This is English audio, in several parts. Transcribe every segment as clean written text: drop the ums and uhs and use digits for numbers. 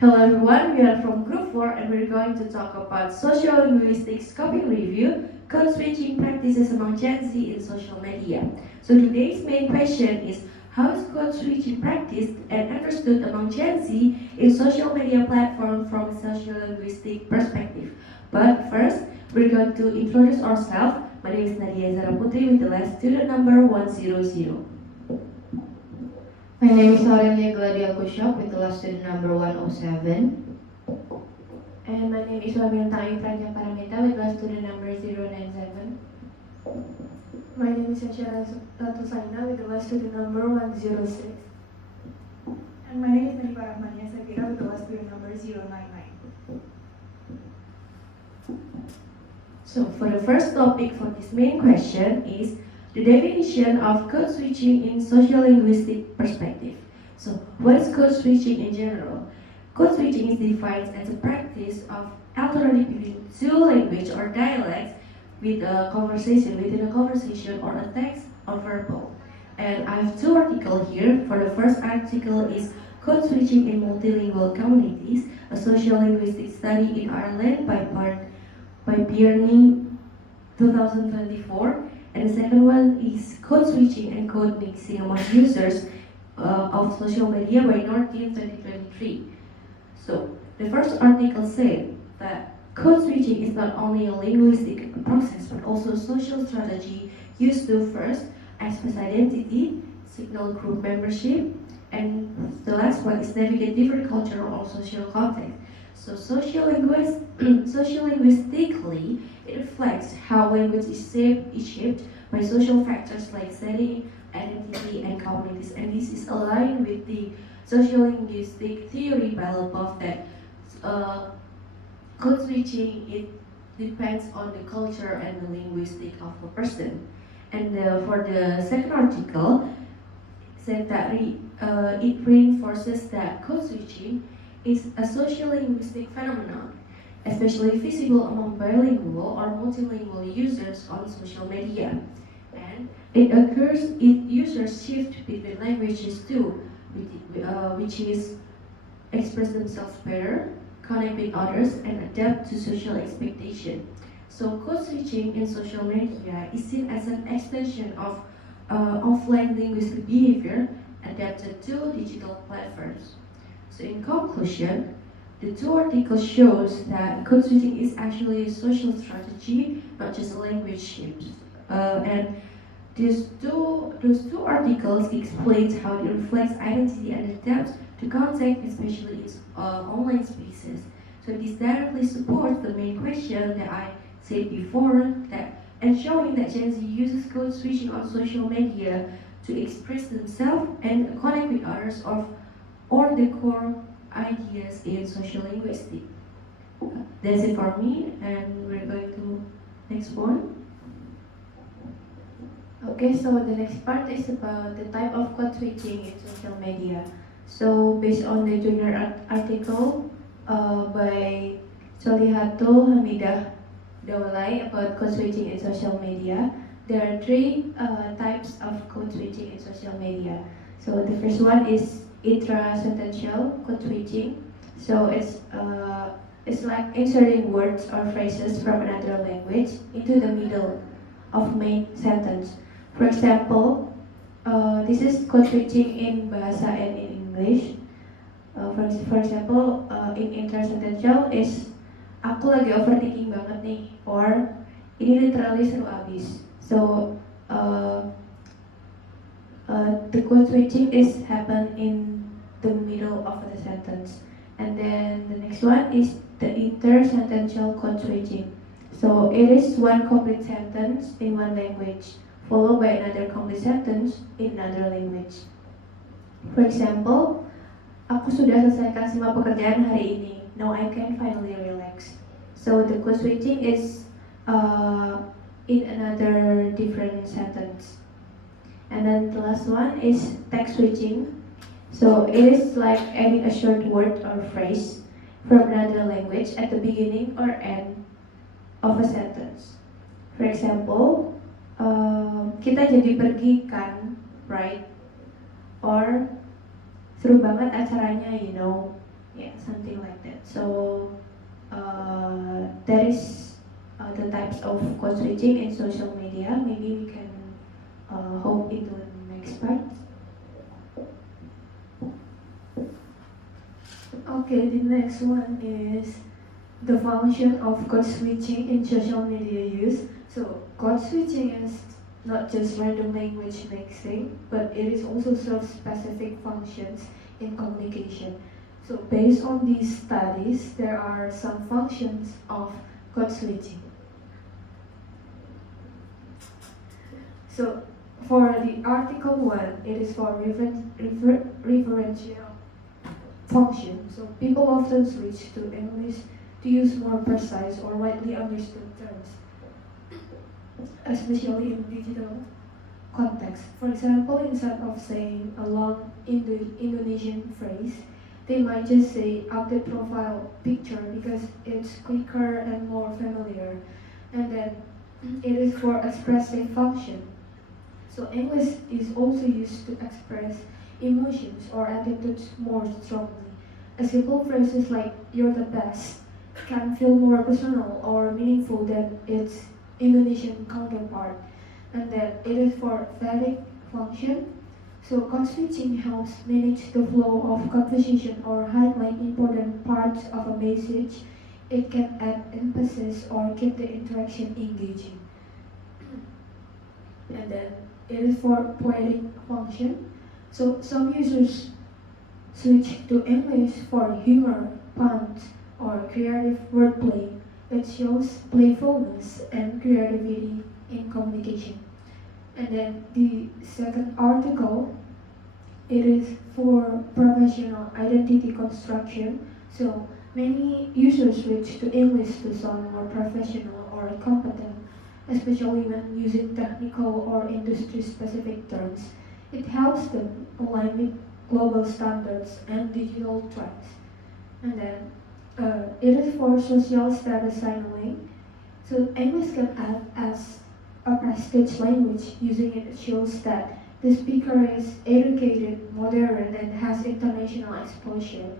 Hello everyone, we are from Group 4 and we're going to talk about social linguistic scoping review, code switching practices among Gen Z in social media. So today's main question is, how is code switching practiced and understood among Gen Z in social media platforms from a social linguistic perspective? But first, we're going to introduce ourselves. My name is Nadia Azahrah Putri with the last student number 100. My name is Aurelia Glady with the last student number 107. And my name is Lintang Pradnya Paramitha with last student number 097. My name is Hasya Ratu with the last student number 106. And my name is Nadifa Rahmania Sabhira with the last student number 099. So for the first topic for this main question is the definition of code switching in social linguistic perspective. So what is code switching in general? Code switching is defined as a practice of alternating between two language or dialects within a conversation or a text or verbal. And I have two articles here. For the first article is Code Switching in Multilingual Communities, a social linguistic study in Ireland by Byrne 2024. And the second one is Code Switching and Code Mixing among Users of Social Media by Norton 2023. So the first article said that code switching is not only a linguistic process but also a social strategy used to first express identity, signal group membership, and the last one is navigate different cultural or social context. So sociolinguistically, it reflects how language is shaped by social factors like setting, identity, and communities. And this is aligned with the sociolinguistic theory by Lebov that code switching, it depends on the culture and the linguistic of a person. And for the second article, it said that it reinforces that code switching is a sociolinguistic phenomenon, especially visible among bilingual or multilingual users on social media. And it occurs if users shift between languages too, which is express themselves better, connect with others, and adapt to social expectation. So code switching in social media is seen as an extension of offline linguistic behavior adapted to digital platforms. So in conclusion, the two articles shows that code switching is actually a social strategy, not just a language shift. And those two articles explains how it reflects identity and adapts to context, especially in online spaces. So this directly supports the main question that I said before, and showing that Gen Z uses code switching on social media to express themselves and connect with others or the core ideas in social linguistics. That's it for me, and we're going to next one. Okay, so the next part is about the type of code switching in social media. So based on the journal article by Solihato Hamidah Dawalai about code switching in social media, there are three types of code switching in social media. So the first one is intra-sentential code switching. So it's like inserting words or phrases from another language into the middle of main sentence. For example, this is code switching in bahasa and in English. For example, in intra-sentential is aku lagi overthinking banget nih, or ini literally seru abis. So the code switching is happen in the middle of the sentence. And then the next one is the intersentential code switching. So it is one complete sentence in one language followed by another complete sentence in another language. For example, aku sudah selesaikan semua pekerjaan hari ini. Now I can finally relax. So the code switching is in another different sentence. And then the last one is text switching. So it is like adding a short word or phrase from another language at the beginning or end of a sentence. For example, kita jadi pergi kan, right? Or seru banget acaranya, yeah, something like that. So that is the types of code switching in social media. Maybe we can hope into the next part. Okay, the next one is the function of code switching in social media use. So code switching is not just random language mixing, but it is also serves specific functions in communication. So based on these studies, there are some functions of code switching. So for the article 1, it is for referential function. So people often switch to English to use more precise or widely understood terms, especially in digital context. For example, instead of saying a long Indonesian phrase, they might just say update profile picture because it's quicker and more familiar. And then it is for expressive function. So English is also used to express emotions or attitudes more strongly. A simple phrases like "you're the best" can feel more personal or meaningful than its Indonesian counterpart. And then it is for phatic function. So code switching helps manage the flow of conversation or highlight important parts of a message. It can add emphasis or keep the interaction engaging. And then it is for poetic function. So some users switch to English for humor, puns, or creative wordplay. It shows playfulness and creativity in communication. And then the second article, it is for professional identity construction. So many users switch to English to sound more professional or competent, especially when using technical or industry-specific terms. It helps them align with global standards and digital trends. And then it is for social status signaling. So English can act as a prestige language. Using it shows that the speaker is educated, modern, and has international exposure.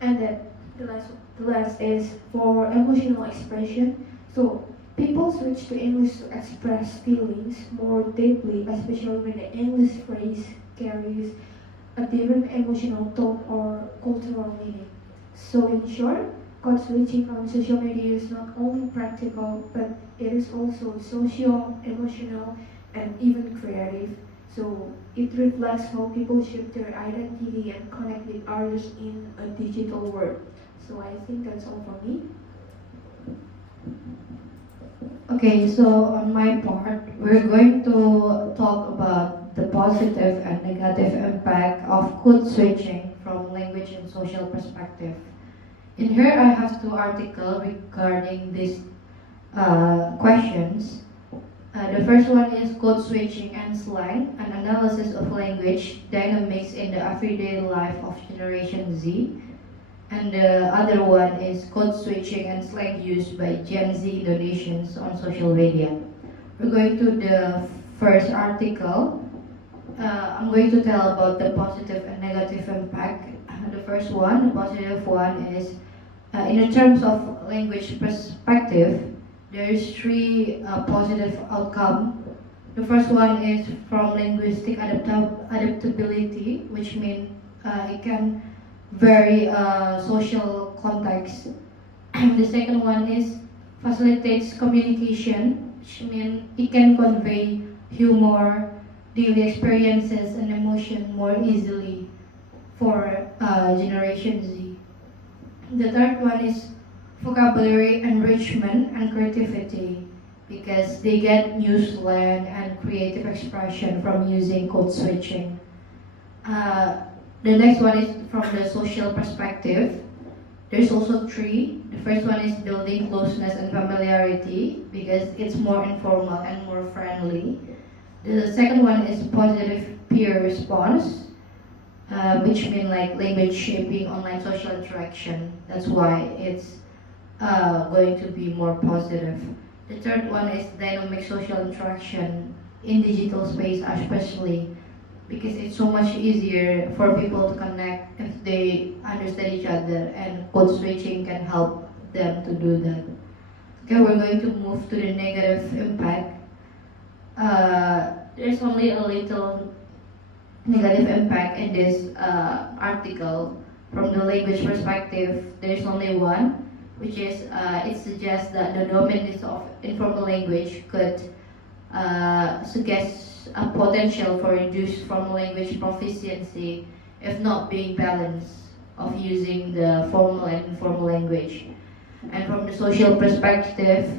And then the last is for emotional expression. So people switch to English to express feelings more deeply, especially when the English phrase carries a different emotional tone or cultural meaning. So in short, code switching on social media is not only practical, but it is also social, emotional, and even creative. So it reflects how people shape their identity and connect with others in a digital world. So I think that's all for me. Okay, so on my part, we're going to talk about the positive and negative impact of code switching from language and social perspective. In here, I have two articles regarding these questions. The first one is code switching and slang, an analysis of language dynamics in the everyday life of Generation Z. And the other one is code switching and slang used by Gen Z Indonesians on social media. We're going to the first article. I'm going to tell about the positive and negative impact. The first one, the positive one, is in the terms of language perspective, there is three positive outcome. The first one is from linguistic adaptability, which means it can vary social context. The second one is facilitates communication, which means it can convey humor, daily experiences, and emotion more easily for Generation Z. The third one is vocabulary enrichment and creativity, because they get new slang and creative expression from using code switching. The next one is from the social perspective. There's also three. The first one is building closeness and familiarity, because it's more informal and more friendly. The second one is positive peer response, which means like language shaping online social interaction. That's why it's going to be more positive. The third one is dynamic social interaction in digital space, especially because it's so much easier for people to connect if they understand each other, and code switching can help them to do that. Okay, we're going to move to the negative impact. There's only a little negative impact in this article. From the language perspective, there's only one, which is it suggests that the dominance of informal language could suggest a potential for reduced formal language proficiency if not being balanced of using the formal and informal language. And from the social perspective,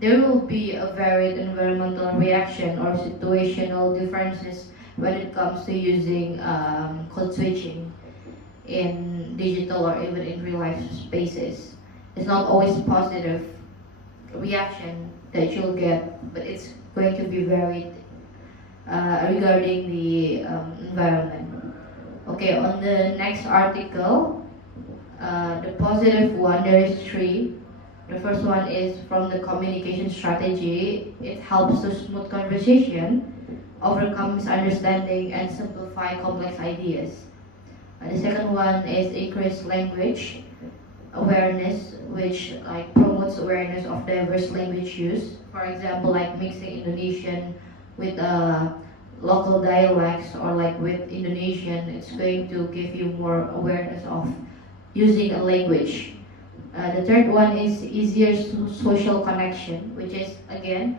there will be a varied environmental reaction or situational differences when it comes to using code switching in digital or even in real life spaces. It's not always positive reaction that you'll get, but it's going to be varied regarding the environment. Okay, on the next article, the positive one, there is three. The first one is from the communication strategy. It helps to smooth conversation, overcome misunderstanding, and simplify complex ideas. The second one is increased language awareness, which like promotes awareness of diverse language use. For example, like mixing Indonesian with local dialects or like with Indonesian, it's going to give you more awareness of using a language. The third one is easier social connection, which is again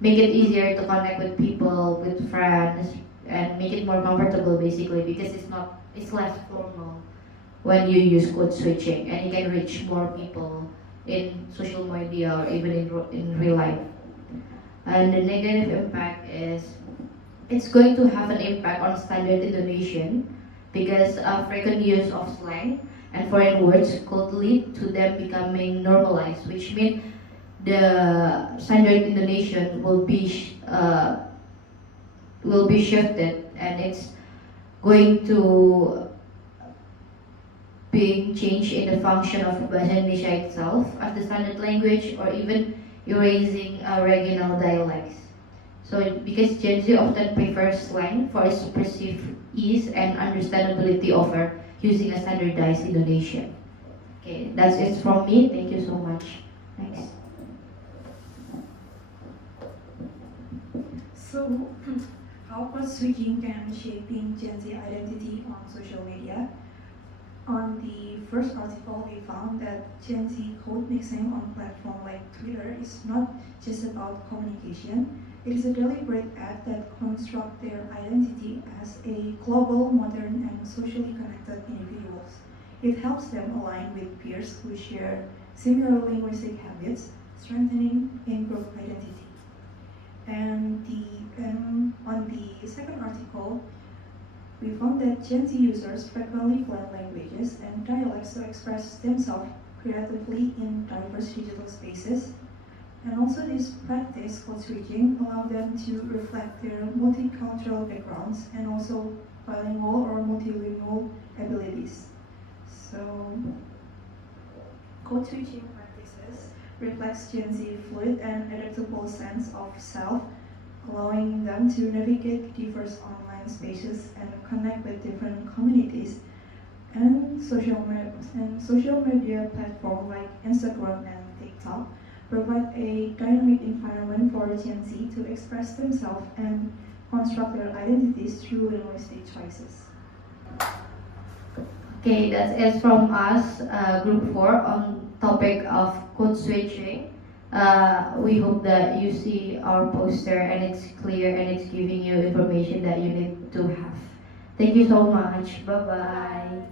make it easier to connect with people, with friends, and make it more comfortable basically because it's less formal when you use code switching, and you can reach more people in social media or even in real life. And the negative impact is it's going to have an impact on standard Indonesian because frequent use of slang and foreign words could lead to them becoming normalized, which means the standard Indonesian will be shifted, and it's going to being changed in the function of Bahasa Indonesia itself as the standard language, or even erasing regional dialects. So because Gen Z often prefers slang for its perceived ease and understandability over using a standardized Indonesian. Okay, that's it from me. Thank you so much. Thanks. So, how code switching can shaping Gen Z identity on social media? On the first article, we found that Gen Z code mixing on platforms like Twitter is not just about communication. It is a deliberate act that constructs their identity as a global, modern, and socially connected individuals. It helps them align with peers who share similar linguistic habits, strengthening in-group identity. And on the second article, we found that Gen Z users frequently blend languages and dialects to express themselves creatively in diverse digital spaces. And also this practice, code switching, allow them to reflect their multicultural backgrounds and also bilingual or multilingual abilities. So, code switching practices reflects Gen Z fluid and adaptable sense of self, allowing them to navigate diverse online spaces and connect with different communities. And social media platforms like Instagram and TikTok provide a dynamic environment for Gen Z to express themselves and construct their identities through linguistic choices. Okay, that's it from us, Group 4, on topic of code switching. We hope that you see our poster and it's clear and it's giving you information that you need to have. Thank you so much. Bye-bye.